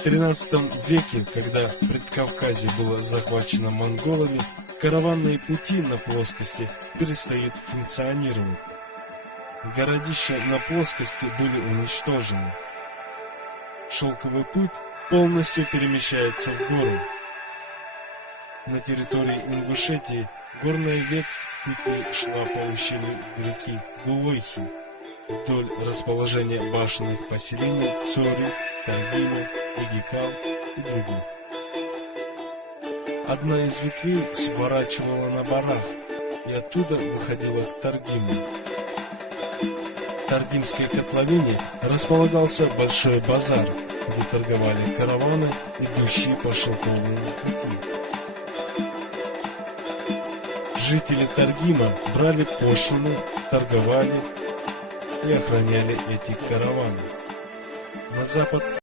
В XIII веке, когда Предкавказье было захвачено монголами, караванные пути на плоскости перестают функционировать. Городища на плоскости были уничтожены. Шелковый путь полностью перемещается в горы. На территории Ингушетии горная ветвь пути шла по ущелью реки Гулойхи вдоль расположения башенных поселений Цори, Таргима, Игикал и других. Одна из ветвей сворачивала на Барах и оттуда выходила к Таргиму. В Таргимской котловине располагался большой базар, где торговали караваны, идущие по шелковому пути. Жители Таргима брали пошлину, торговали и охраняли эти караваны. На запад